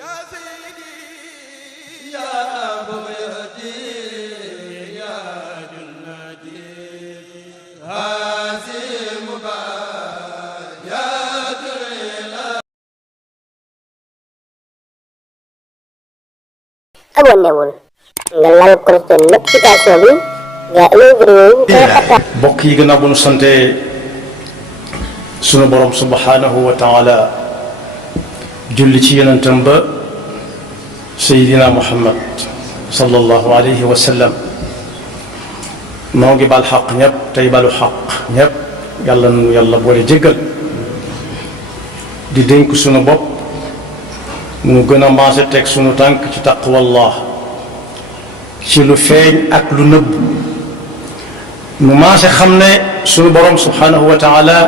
يا سيدي يا بغيتي يا جنتي هذه مبايات الإله. abonnewul nga lal ko ci notification bi nga vidéo bokk yi gëna bu ñu santé sunu borom subhanahu wa ta'ala julli ci yonentam ba sayyidina muhammad sallallahu alayhi wa sallam mo ngi bal haq ñep tay balu haq ñep yalla nu yalla boole jéggal di dénk sunu bopp nu gëna maase tek sunu tank ci taqwallah ci lu feeñ ak lu nëbb nu maase xam ne sunu borom subhanahu wa ta'ala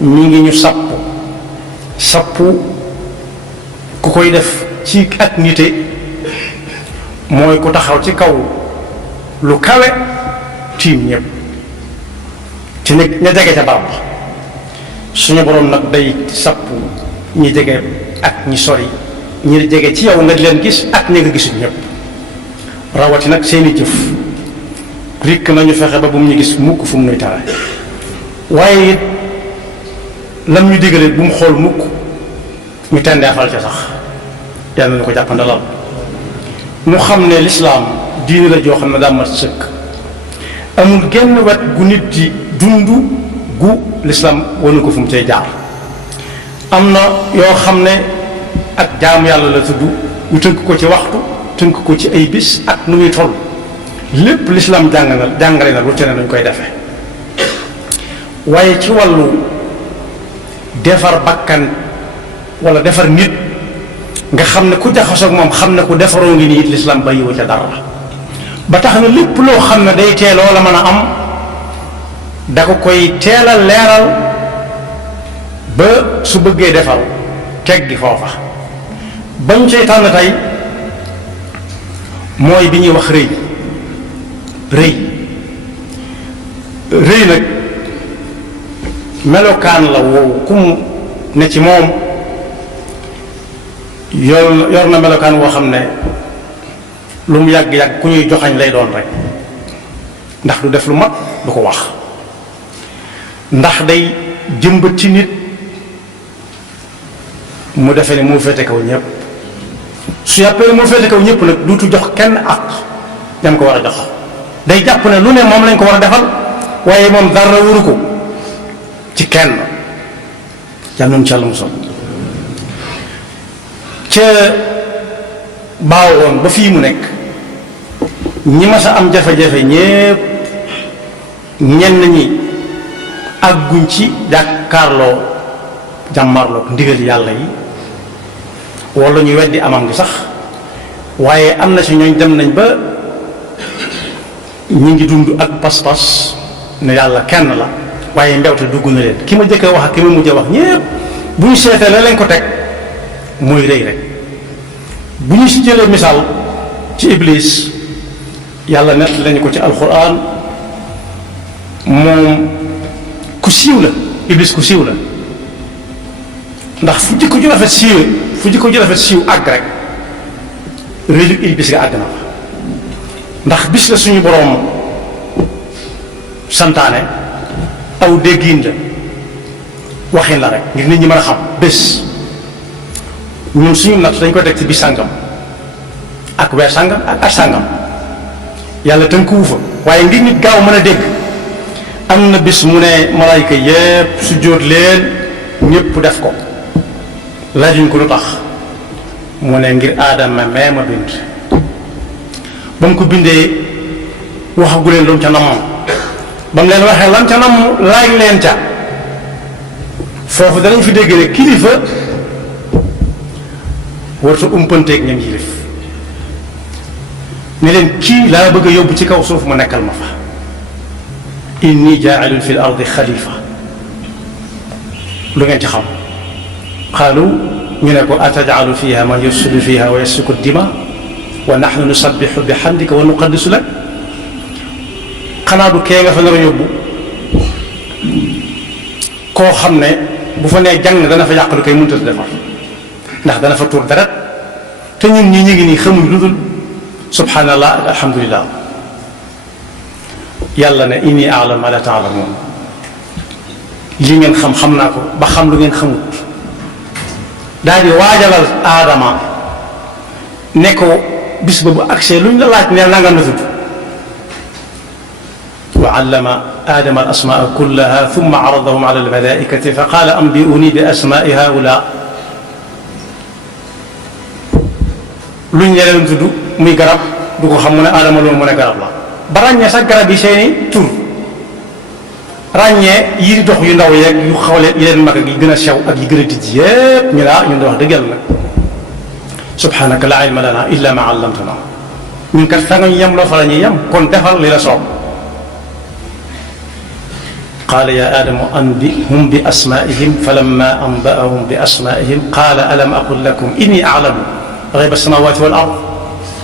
mi ngi ñu sappu ku koy def ci ak nité mooy ku taxaw ci kaw lu kawe tiim ñëpp ci ne ña jege ca barab suñu borom nag day sappu ñi jege ak ñi sori ñi jege ci yow nga di leen gis ak ñi nga gisul ñëpp rawati nag seeni jëf rikk nañu fexe ba bu mu ñu gis mukk fu mu nuy tare waaye it lam ñu digale bu mu xool mukk ñu tendeefal ca sax yàlla nañu ko jàppandalal mu xam ne lislaam diine la joo xam ne daa mat sëkk amul genn wet gu nit di dund gu lislaam wanu ko fu mu cay jaar am na yoo xam ne ak jaamu yàlla la tudd ñu tënk ko ci waxtu tënk ko ci ay bis ak nu muy toll lépp lislaam jàngale na lu te ne nañ koy defee waaye ci wàllu defar bakkan wala defar nit nga xam ne ku jaxasoog moom xam ne ku defaroo ngi nii lislaam bàyyiwu ca dara ba tax na lépp loo xam ne day teeloo la mën a am da ko koy teelal leeral ba su bëggee defar teggi foofa bañ cay tànn tey mooy bi ñuy wax rëy nag melokaan la woowu ku mu ne ci moom yor na melokaan woo xam ne lu mu yàgg-yàgg ku ñuy joxañ lay doon rek ndax du def lu mat du ko wax ndax day jëmbat ci nit mu defee ne moo féete kaw ñëpp su yàppee ne moo féete kaw ñëpp nag duutu jox kenn ak ñam ko war a jox day jàpp ne lu ne moom lañ ko war a defal waaye moom dara wuru ko ci kenn yàlla noonu ci yàlla musal ca baawoon ba fii mu nekk ñi mas a am jafe-jafe ñépp ñenn ñi àgguñ ci jàkkaarloo jàmmarloo ndigal yàlla yi wala ñu weddi amam gi sax waaye am na ci ñooñ dem nañ ba ñi ngi dund ak pas-pas ne yàlla kenn la waaye mbewte dugg na leen ki ma jëkk a wax ak ki ma mujj a wax ñépp bu ñu seetee la lañ ko teg mooy rëy rek bu ñu si jëlee misaal ci iblis yàlla nett lañu ko ci alxuraan moom ku siiw la iblis ku siiw la ndax fu jikko ju rafet siiw àgg rek réju iblis nga àgg na fa ndax bis la suñu boroom santaane aw déggiin la waxin la rek ngir nit ñi mën a xam bés ñun suñu natt dañ koy teg ci bis sàngam ak weer sàngam ak at sàngam yàlla tënkuwu fa waaye ngir nit gaaw mën a dégg am na bis mu ne malaayka yépp su jóot leen ñépp def ko laajuñ ko lu tax mu ne ngir aadama mee ma bind ba mu ko bindee waxagu leen lu mu ca namm ba mu leen waxee lam ca namm laaj leen ca foofu danañ fi dégg ne kilifa warta umpanteeg ñam yilif ne leen kii laa bëgg a yóbbu ci kaw suuf mu nekkal ma fa inni jaa'ilun fil ardi xalifa lu ngeen ci xam qaalu ñu ne ko ataj'alu fiha man yufsidu fiha wa yasfiku dima wa nahnu nusabbihu bihamdika wa nuqaddisu lak xanaa du kee nga fa nar a yóbbu koo xam ne bu fa nee jàng dana fa yàq lu koy mënta defar ndax dana fa tuur deret te ñun ñi ñu ngi nii xamuñ lu dul subhanallah ak alhamdulillah. yàlla ne inni a'lamu ma la ta'lamun, li ngeen xam naa ko ba xam lu ngeen xamut. daal di waajalal aadama ne ko bis ba bu agsee luñ la laaj ne nangam la tudd. wa allama aadama al asmaa kullaha thumma aradahum ala al malaikati fa qaala anbi'uni bi asmaai haula. luñ leen tudd muy garab du ko xam mu ne aadama loolu mu ne garab la ba ràññee sax garab yi seeni tur ràññee yi di dox yu ndaw yeeg yu xawle yi leen mag ak yi gën a sew ak yi gën a dijj yépp ñu ne ñun de wax dëgg yàlla nag subhanaka la ilma lana illa ma allamtana, ñun kat fa nga ñu yem loo fa la ñuy yem kon defal li la soob. qaala ya aadamu anbihum bi asmaihim falamma anba'ahum bi asmaihim qaala alam aqul lakum inni a'lamu ghayba as-samawati wal ard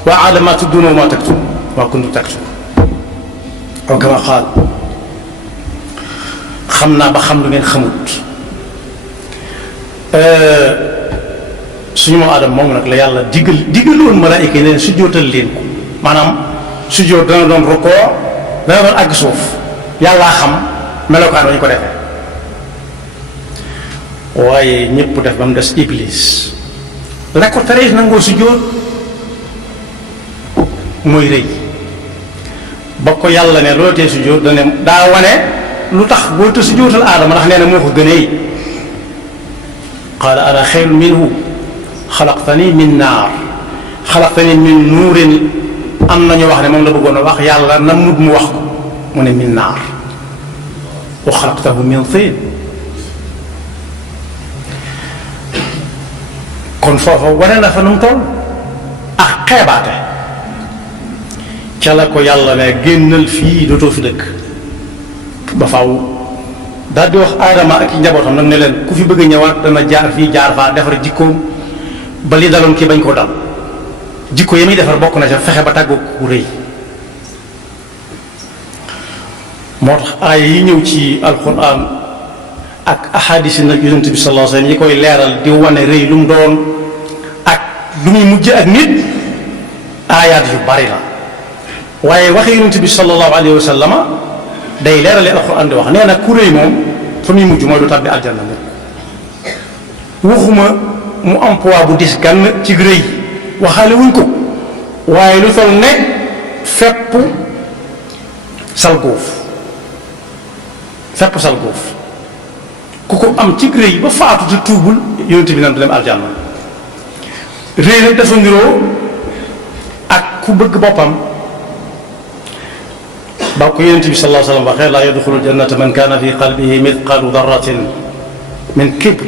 wa a'lamu ma tubduna wa ma taktumun wa kuntum taktubun aw kama qaal. xam naa ba xam lu ngeen xamut. suñu moom aadama moom nag la yàlla digaloon malaayika yi leen sujjóotal leen ko, maanaam sujjóot dana doon rukoo dana doon àgg suuf, yàllaa xam melokaan wañu ko defee. waaye ñëpp def ba mu des iblis la ko tere nangoo sujjóot mooy rëy. ba ko yàlla ne loolu tee sujjóot daa wane lu tax boo te sujjóotal aadama ndax nee na moo ko gënee. qaala ana xayrun minhu xalaqtani min naar xalaqtani min nuurin. am nañu wax ne moom la bëggoon a wax yàlla na mut mu wax ko mu ne min naar wa xalaqtahu min tiin. kon foofa wane na fa nu mu toll ak xeebaate. ca la ko yàlla ne génnal fii dootoo fi dëkk ba faaw. daal di wax aadama ak njabootam nag ne leen ku fi bëgg a ñëwaat dana jaar fii jaar faa defar jikkoom ba li daloon kii bañ koo dal. jikko yi muy defar bokk na ca fexe ba tàggoo ku rëy. moo tax aaya yi ñëw ci alquran ak ahadis yi nag yonent bi sallallahu alayhi wasallam yi koy leeral di wane rëy lu mu doon ak lu muy mujj ak nit aayaat yu bari la. waaye waxe yonent bi sallallahu alayhi wasallam day leerale alquran di wax nee na ku rëy moom fa muy mujj mooy du tàbbi aljanna nag. waxuma mu emploi bu dis gann ci rëy waxaale wuñ ko, waaye lu toll ne fepp salgóof ku ko am ci rëy ba faatu te tuubul yonent bi naan du dem aljanna. rëy nag dafa niroo ak ku bëgg boppam. ba ko yonent bi sallallahu alayhi wa sallam waxee laa yadxulu jannata man kaana fi qalbihi mithqaalu darratin min kibr.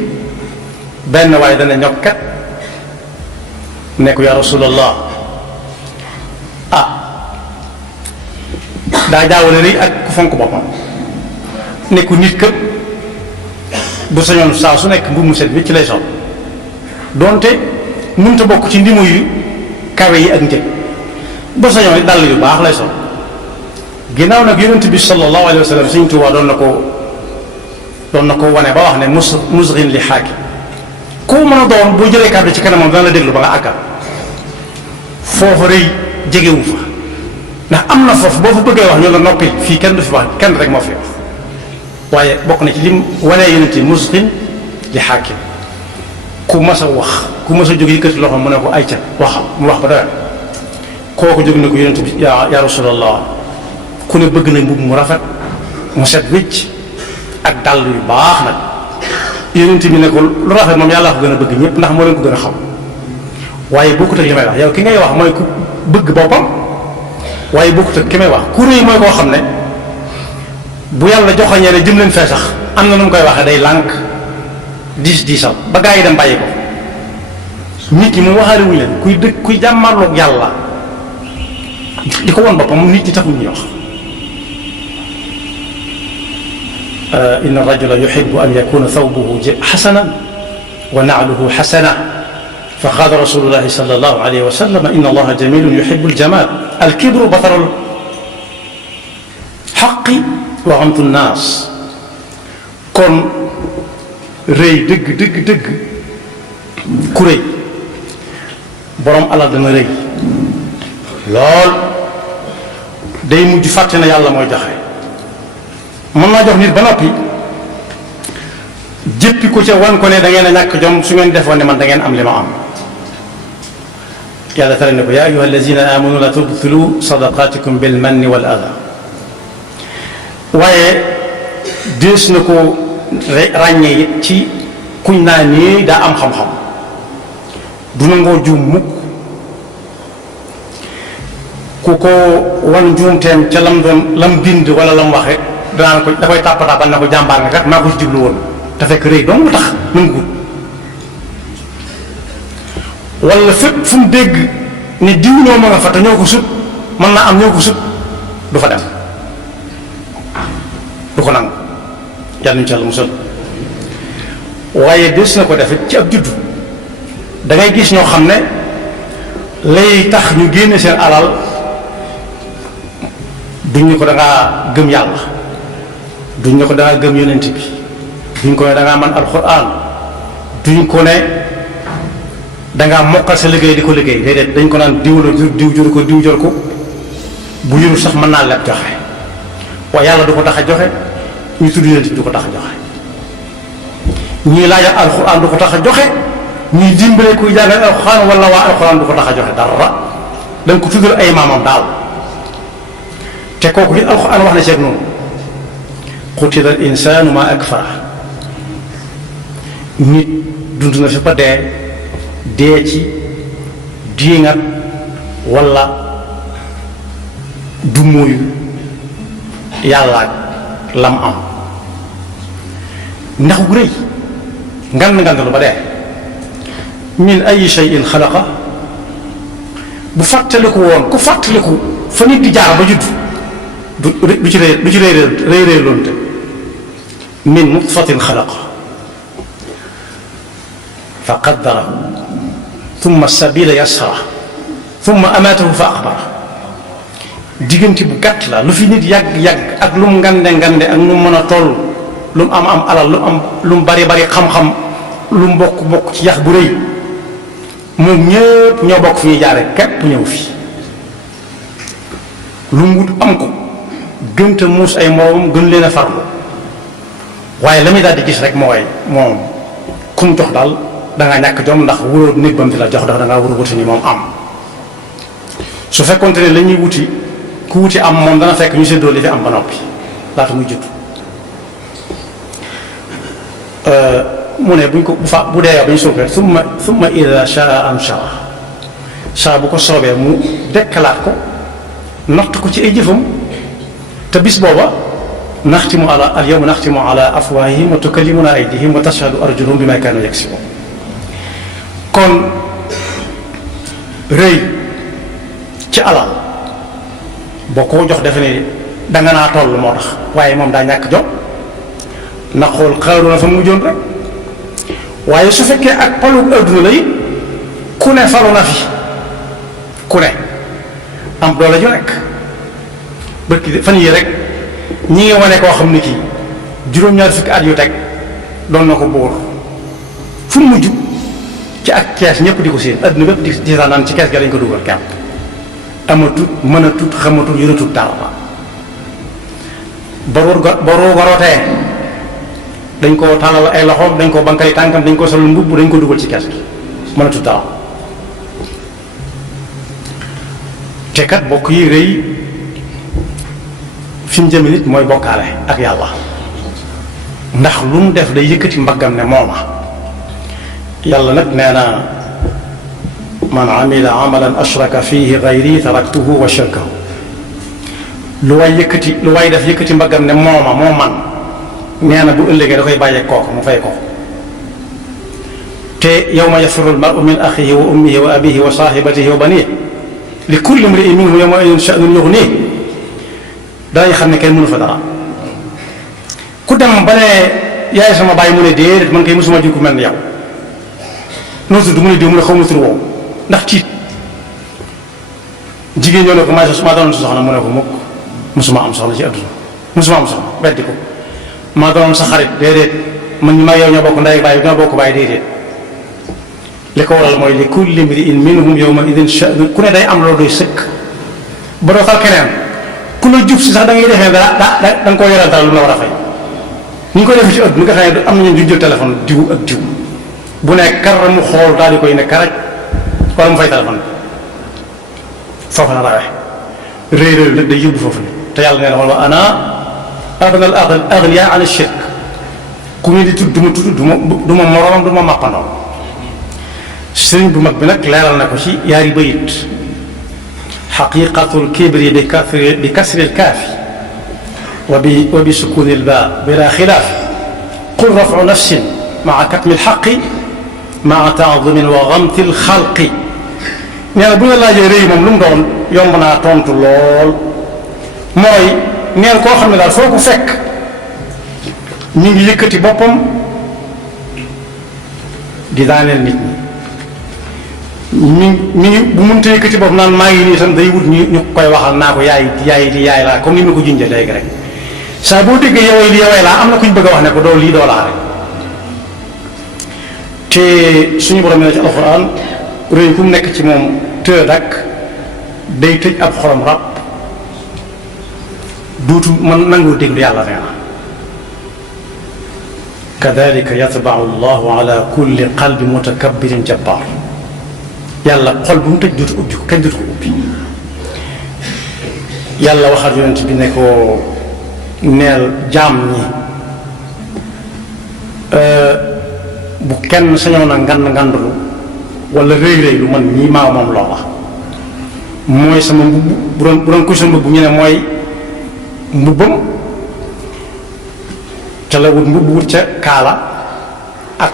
benn waaye dana ñokkat ne ko yaa rasulallah daa jaawale rëy ak ku fonk boppam. ne ko nit këpp bu sañoon saa su nekk mbubb mu set bi ci lay sol doonte mënta bokk ci ndimu yu kawe yi ak njëg bu sañoon dàll yu baax lay sol. ginnaaw nag yonent bi sallallahu alayhi wa sallam Sëriñ Tuubaa doon na ko wane ba wax ne musghin li xaaki ku mën a doon boo jëlee kàddu ci kanamam dana la déglu ba nga àggal. foofa rëy jegewu fa ndax am na foofu boo fa bëggee wax ñu la noppi fii kenn du fi wax kenn rek moo fi wax. waaye bokk na ci lim wanee yonent yi musghin li xaaki ku mas a wax ku mas a jóg yëkkati loxo mu ne ko ayca waxal mu wax ba doyal kooku jóg ne ko yonent bi yaa rasulallah ku ne bëgg na mbubb mu rafet mu set wécc ak dàll yu baax nag. yonent bi ne ko lu rafet moom yàlla ko gën a bëgg ñëpp ndax moo leen ko gën a xam. waaye bokkut ak li may wax yow ki ngay wax mooy ku bëgg boppam waaye bokkut ak ki may wax ku rëy mooy koo xam ne bu yàlla joxoñee ne jëm leen fee sax am na nu mu koy waxee day lànk diisal ba gaa yi dem bàyyi ko. nit ñi moom waxaale wuñ leen kuy jàmmarloog yàlla di ko won boppam nit ñi taxul ñuy wax. inna rajula yuhibbu an yakuna thawbuhu hasanan wa na'luhu hasana fa qaala rasulullahi sallallahu alayhi wa sallam inna allaha jamilun yuhibbu al-jamal al-kibru batarul haqqi wa ghamtu an-nas. kon rëy dëgg ku rëy borom alal dana rëy lool day mujj fàtte na yàlla mooy joxe mën naa jox nit ba noppi jéppi ko ca wan ko ne da ngeen a ñàkk jom su ngeen defoon ne man da ngeen am li ma am yàlla tere ne ko yaa ayuha allazina amanu la tubtilu sadaqatikum bil manni wal adha waaye dees na ko ràññee it ci kuñ naa nii daa am xam-xam du nangoo juum mukk ku ko wan juumteem ca lam bind wala lam wax rek danaan ko da koy tàppataabal na ko jàmbaar nga kat maa ko ci jublu woon te fekk rëy dong mu tax nanguwul wala fépp fu mu dégg ne diw ñoo ma nga fa te ñoo ko sut mën naa am ñoo ko sut du fa dem du ko nangu yàlla nañu ci yàlla musal waaye des na ko defit ci ab juddu da ngay gis ñoo xam ne lay tax ñu génne seen alal duñ ñu ko da ngaa gëm yàlla duñ ñu ko da ngaa gëm yonent bi duñ ko ne da ngaa man alxuraan duñ ko ne dangaa mokkal sa liggéey di ko liggéey déedéet dañ ko naan diw la jur diw jur ko diw jor ko bu jurul sax mën naa leb joxe waaye yàlla du ko tax a joxe ñu tudd yonent bi du ko tax a joxe ñuy laajal alxuraan du ko tax a joxe ñuy dimbale kuy jàngal alxuraan wala waa alxuraan du ko tax a joxe dara dañ ko tuddal ay maamam daal te kooku li alxuraan wax na ceeg noonu qutila al insaanu ma akfara nit dund na fi ba dee ci diingat wala du mooyu yàlla lam am ndax gu rëy ngand lu ba dee min ay shay'in xalaqa bu fàttaliku woon ku fàttaliku fa nit di jaar ba judd du ci rëy loonte min nutfatin xalaqa fa qaddarahu thumma sabila yassara thumma amatahu fa aqbara diggante bu gàtt la lu fi nit yàgg ak lu mu ngande ak nu mu mën a toll lu mu am alal lu mu bari xam-xam lu mu bokk ci yax bu rëy moom ñëpp ñoo bokk fi ñuy jaare képp ñëw fi lu mu wut am ko gënta muus ay moroom gën leen a farlu waaye la muy daal di gis rek mooy moom ku mu jox daal dangaa ñàkk jom ndax wóoroo nit ba mu fi la jox ndax dangaa war a wuti ni moom am su fekkonte ne la ñuy wuti ku wuti am moom dana fekk ñu séddoo li fi am ba noppi laata muy judd mu ne buñ ko bu dee ba ñu suuf rek summa ida shaa anshara saa bu ko soobee mu dekkalaat ko natt ko ci ay jëfam te bis booba naxtimu ala al yawma naxtimu ala afwaahihim wa tukallimuna aydihim wa tashhadu arjuluhum bima kaanu yaksibun kon rëy ci alal boo ko jox defe ne danga naa toll moo tax waaye moom daa ñàkk jom na xool xaaru na fa mujjoon rek waaye su fekkee ak palu adduna lay ku ne falu na fi ku ne am doole ju nekk bërki fan yii rek ñi ngi wane koo xam ne kii juróom-ñaar fukki at yu teg doon na ko buur fu mu mujj ci ak kees ñëpp di ko séen adduna bépp di naan ci kees ga lañ ko dugal kepp amatut mënatut xamatut yoratut dara ba rootee dañ ko tàllal ay loxoom dañ ko bankali tànkam dañ ko solal mbubb dañ ko dugal ci kees gi mënatut dara te kat bokk yi rëy fi mu jëme nit mooy bokkaale ak yàlla ndax lu mu def day yëkkati mbaggam ne mooma yàlla nag nee na man amila amalan ashraka fihi gayri taraktuhu wa shirkahu lu waay def yëkkati mbaggam ne mooma moo man nee na bu ëllëgee da koy bàyyee kooku mu fay ko te yawma yafiru almaru min axihi wa ummihi wa abihi wa sahibatihi wa banihi li kulli imri'in minhum yawma idin sha'nun yughnihi danañ xam ne kenn mënu fa dara ku dem ba ne yaay sama bàyyi mu ne déedéet man kay mosuma jur ku mel ni yow noo tudd mu ne diw mu ne xaw ma tur woowu ndax tiit jigéen ñoo ne ko maa doonoon sa soxna mu ne ko mukk mosuma am soxna ci àdduna mosuma am soxna weddi ko maa doonoon sa xarit déedéet man ñi maa yow ñoo bokk ndey ak bàyyi ñoo bokk bàyyi déedéet li ko waral mooy li kulli mri'in minhum yawma idin sha'nu ku ne day am loolu doy sëkk ba doo tal keneen ku la jub si sax da ngay defee da nga koo yoral dara lu la war a fay ni ñu ko defee ci ëpp nga xam ne am nañu du jël téléphone diw ak diw bu ne kar mu xool daal di koy ne karaj wala mu fay téléphone foofu la rawee réeréer nag day yóbbu foofu ne te yàlla nee na wala ana agna al aghniya an shirk ku ñu di tudd du ma moroomam du ma màppandoo sëriñ bu mag bi nag leeral na ko ci yaari bayit xaqiqatul kibri bi kasri al kaafi wa bi sukuni al baa bila xilaaf qul rafu nafsin maa katmi al xaqi maa taadumin wa gamti al xalqi nee na bu nga laajee rëy moom lu mu doon yomb naa tontu lool mooy neen koo xam ne daal foo ko fekk ñu ngi yëkkati boppam di daaneel nit ñi mi ngi bu mënta yëkkati boppam naan maa ngi nii tam day wut ñu koy waxal naa ko yaay laa comme ni ma ko junjee léegi rek saa boo déggee yoway li yoway laa am na ku ñu bëgg a wax ne ko doo lii doo laa rek te suñu borom ne ci alxuraan rëy ku mu nekk ci moom tëdd ak day tëj ab xolam rab duutu man nangoo déglu yàlla nee na kadalika yatbau allahu ala kulli qalbi mutakabbirin jabbar yàlla xol bu mu tëj duutu ubbi ko kenn duutu ko ubbi yàlla waxaat yonent bi ne ko neel jaam ñi bu kenn sañoon a ngandlu wala rëy lu man ñii maa moom loola mooy sama mbubb bu doon ko sa mbubb ñu ne mooy mbubbam ca la wut mbubb wut ca kaala ak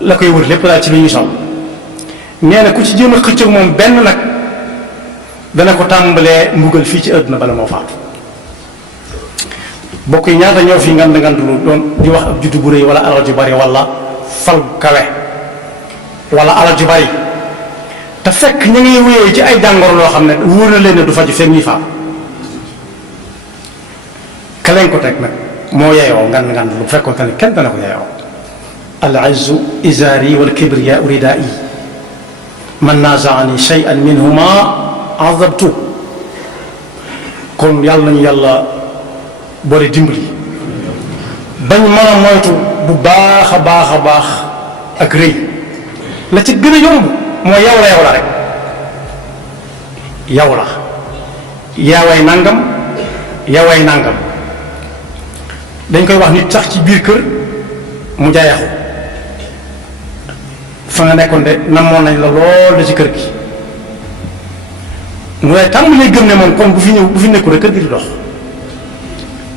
la koy wër lépp daal ci li ñuy sol nee na ku ci jéem a xëccoog moom benn nag dana ko tàmbalee mbugal fii ci àdduna bala moo faatu bokk yi ñaata ñoo fi ngandlu doon di wax ab juddu bu rëy wala alal ju bari wala fal kawe wala alal ju bari te fekk ñu ngi wéyee ci ay jàngoro loo xam ne wóor na leen ne du faju fekk ñuy faam ka leen ko teg nag moo yeyoo ngan lu fekkoon te ne kenn dana ko yeyoo al izzu izaari wal kibriya ridaa'i man naazaani shay'an minhuma azabtu kon yàlla nañu yàlla boole dimbali bañ mën a moytu bu baax a baax ak rëy la ci gën a yomb mooy yow la rek yow la yaaway nangam dañ koy wax nit sax ci biir kër mu jaayaxu fa nga nekkoon de namoon nañ la lool da ci kër gi mu lay tàmbalee gëm ne moom kon bu fi nekkul rek kër gi di dox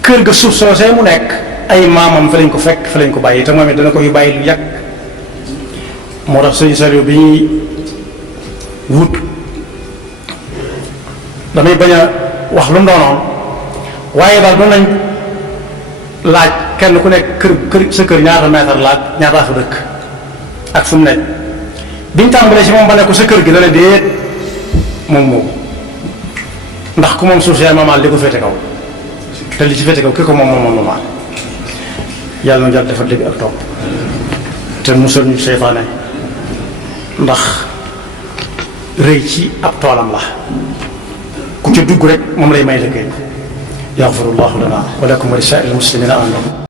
kër ga suuf soosee mu nekk ay maamam fa lañ ko fekk fa lañ ko bàyyi te moom it dana ko yu bàyyi lu yàgg moo tax sëñ Saliou bi ñuy wut damay bañ a wax lu mu doonoon waaye daal doon nañ laaj kenn ku nekk kër sa kër ñaata mètre laaj ñaata fa dëkk ak fu mu nekk biñ tàmbalee ci moom ba ne ko sa kër gi dana déet moom ndax ku moom suuf si ay maamaal li ko féete kaw te li ci féete kaw ki ko moom maamaal yàlla na jàll dafa dégg ak topp te musal ñu seytaane ndax rëy ci ab toolam la ku ca dugg rek moom lay may liggéey yaxfirullahu lana wa lakum wa li saa'iril muslimina amin